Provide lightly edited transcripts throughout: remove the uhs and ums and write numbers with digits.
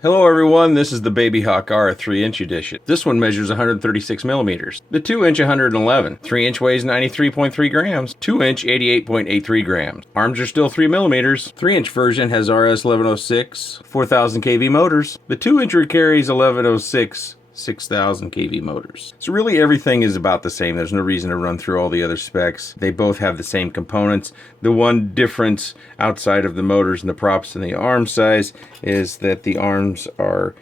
Hello everyone, this is the babyhawk-r 3-inch edition. This one measures 136 millimeters. The 2-inch 111. 3-inch weighs 93.3 grams. 2-inch 88.83 grams. Arms are still 3 millimeters. 3-inch version has RS 1106, 4000 kV motors. The 2-incher carries 1106, 6,000 kV motors. So really everything is about the same. There's no reason to run through all the other specs. They both have the same components. The one difference outside of the motors and the props and the arm size is that the arms are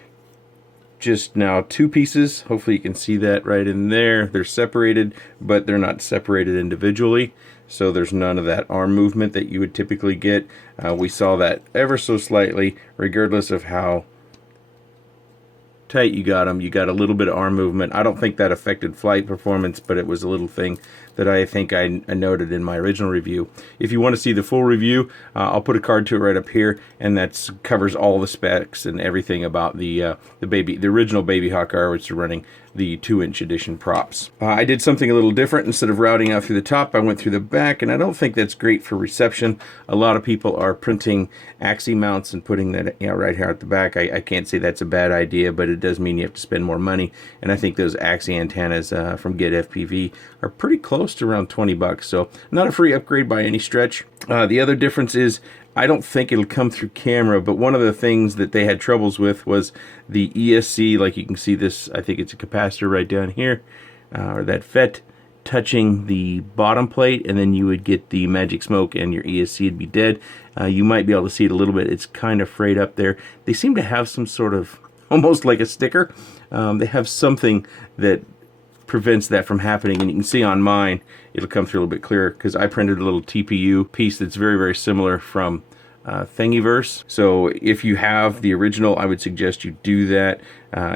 just now 2 pieces. Hopefully you can see that right in there. They're separated, but they're not separated individually. So there's none of that arm movement that you would typically get. We saw that ever so slightly, regardless of how tight you got them. You got a little bit of arm movement. I don't think that affected flight performance, but it was a little thing that I think I noted in my original review. If you want to see the full review, I'll put a card to it right up here, and that covers all the specs and everything about the original babyhawk-r, which is running the 2-inch edition props. I did something a little different. Instead of routing out through the top, I went through the back, and I don't think that's great for reception. A lot of people are printing axis mounts and putting that right here at the back. I can't say that's a bad idea, but it does mean you have to spend more money, and I think those axis antennas from Get FPV are pretty close to around 20 bucks, so not a free upgrade by any stretch. The other difference is I don't think it'll come through camera, but one of the things that they had troubles with was the ESC. Like you can see this, I think it's a capacitor right down here, or that FET touching the bottom plate, and then you would get the magic smoke and your ESC would be dead. You might be able to see it a little bit. It's kind of frayed up there. They seem to have some sort of, almost like a sticker. They have something that prevents that from happening, and you can see on mine it'll come through a little bit clearer because I printed a little TPU piece that's very, very similar from Thingiverse. So if you have the original, I would suggest you do that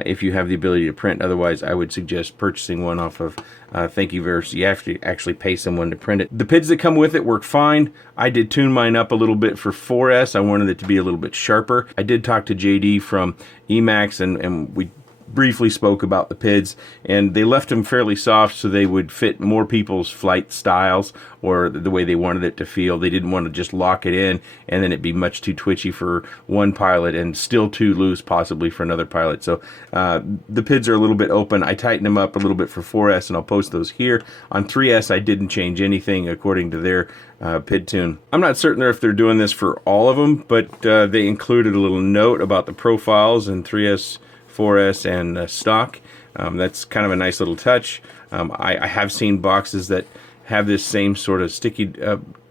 if you have the ability to print. Otherwise, I would suggest purchasing one off of Thingiverse. You have to actually pay someone to print it. The PIDs that come with it work fine. I did tune mine up a little bit for 4S. I wanted it to be a little bit sharper. I did talk to JD from Emax, and we briefly spoke about the PIDs, and they left them fairly soft so they would fit more people's flight styles or the way they wanted it to feel. They didn't want to just lock it in and then it'd be much too twitchy for one pilot and still too loose possibly for another pilot. So the PIDs are a little bit open. I tightened them up a little bit for 4S, and I'll post those here. On 3S, I didn't change anything according to their PID tune. I'm not certain if they're doing this for all of them, but they included a little note about the profiles in 3S, 4S, and stock. That's kind of a nice little touch. I have seen boxes that have this same sort of sticky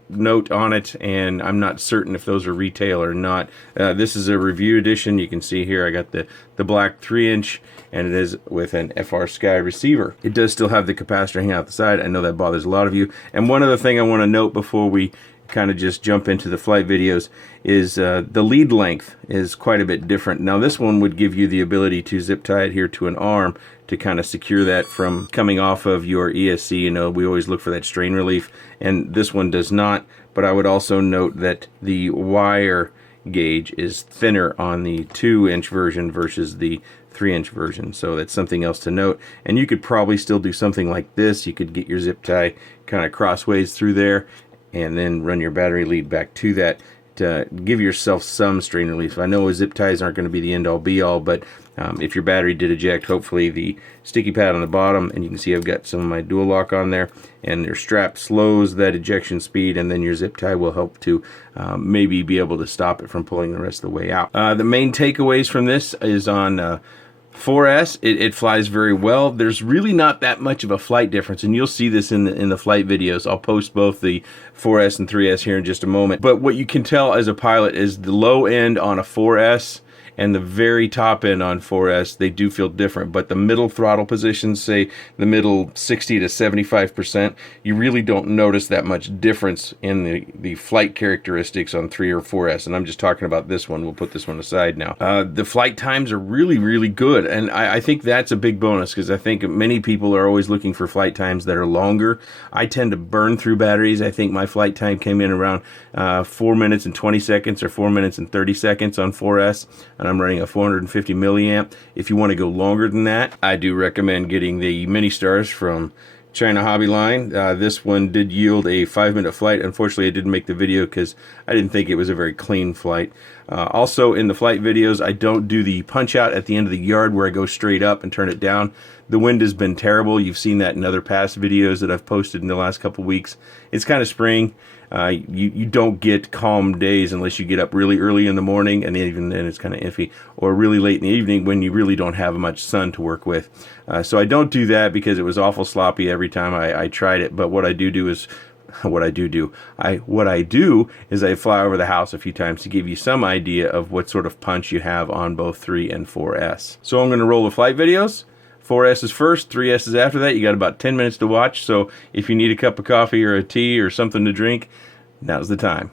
note on it, and I'm not certain if those are retail or not. This is a review edition. You can see here I got the black 3-inch, and it is with an FR Sky receiver. It does still have the capacitor hanging out the side. I know that bothers a lot of you. And one other thing I want to note before we kind of just jump into the flight videos is the lead length is quite a bit different. Now this one would give you the ability to zip tie it here to an arm to kind of secure that from coming off of your ESC. You know, we always look for that strain relief, and this one does not. But I would also note that the wire gauge is thinner on the 2-inch version versus the 3-inch version, so that's something else to note. And you could probably still do something like this. You could get your zip tie kind of crossways through there and then run your battery lead back to that to give yourself some strain relief. I know zip ties aren't going to be the end-all be-all, but if your battery did eject, hopefully the sticky pad on the bottom, and you can see I've got some of my dual lock on there, and your strap slows that ejection speed, and then your zip tie will help to maybe be able to stop it from pulling the rest of the way out. The main takeaways from this is on 4S, it flies very well. There's really not that much of a flight difference, and you'll see this in the flight videos. I'll post both the 4S and 3S here in just a moment. But what you can tell as a pilot is the low end on a 4S and the very top end on 4S, they do feel different. But the middle throttle positions, say the middle 60 to 75%, you really don't notice that much difference in the flight characteristics on 3 or 4S. And I'm just talking about this one. We'll put this one aside now. The flight times are really, really good. And I think that's a big bonus, because I think many people are always looking for flight times that are longer. I tend to burn through batteries. I think my flight time came in around 4 minutes and 20 seconds or 4 minutes and 30 seconds on 4S. And I'm running a 450 milliamp. If you want to go longer than that, I do recommend getting the mini stars from China Hobby line. This one did yield a 5-minute flight. Unfortunately, I didn't make the video because I didn't think it was a very clean flight. Also, in the flight videos, I don't do the punch out at the end of the yard where I go straight up and turn it down. The wind has been terrible. You've seen that in other past videos that I've posted in the last couple weeks. It's kind of spring. You don't get calm days unless you get up really early in the morning, and even then it's kind of iffy, or really late in the evening when you really don't have much sun to work with. So I don't do that because it was awful sloppy every time I tried it. But what I do is what I do is I fly over the house a few times to give you some idea of what sort of punch you have on both 3 and 4S. So I'm going to roll the flight videos. 4S is first, 3S is after that. You got about 10 minutes to watch, so if you need a cup of coffee or a tea or something to drink, now's the time.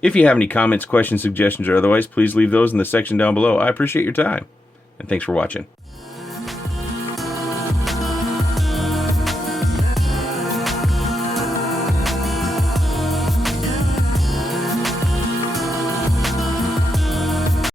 If you have any comments, questions, suggestions, or otherwise, please leave those in the section down below. I appreciate your time, and thanks for watching.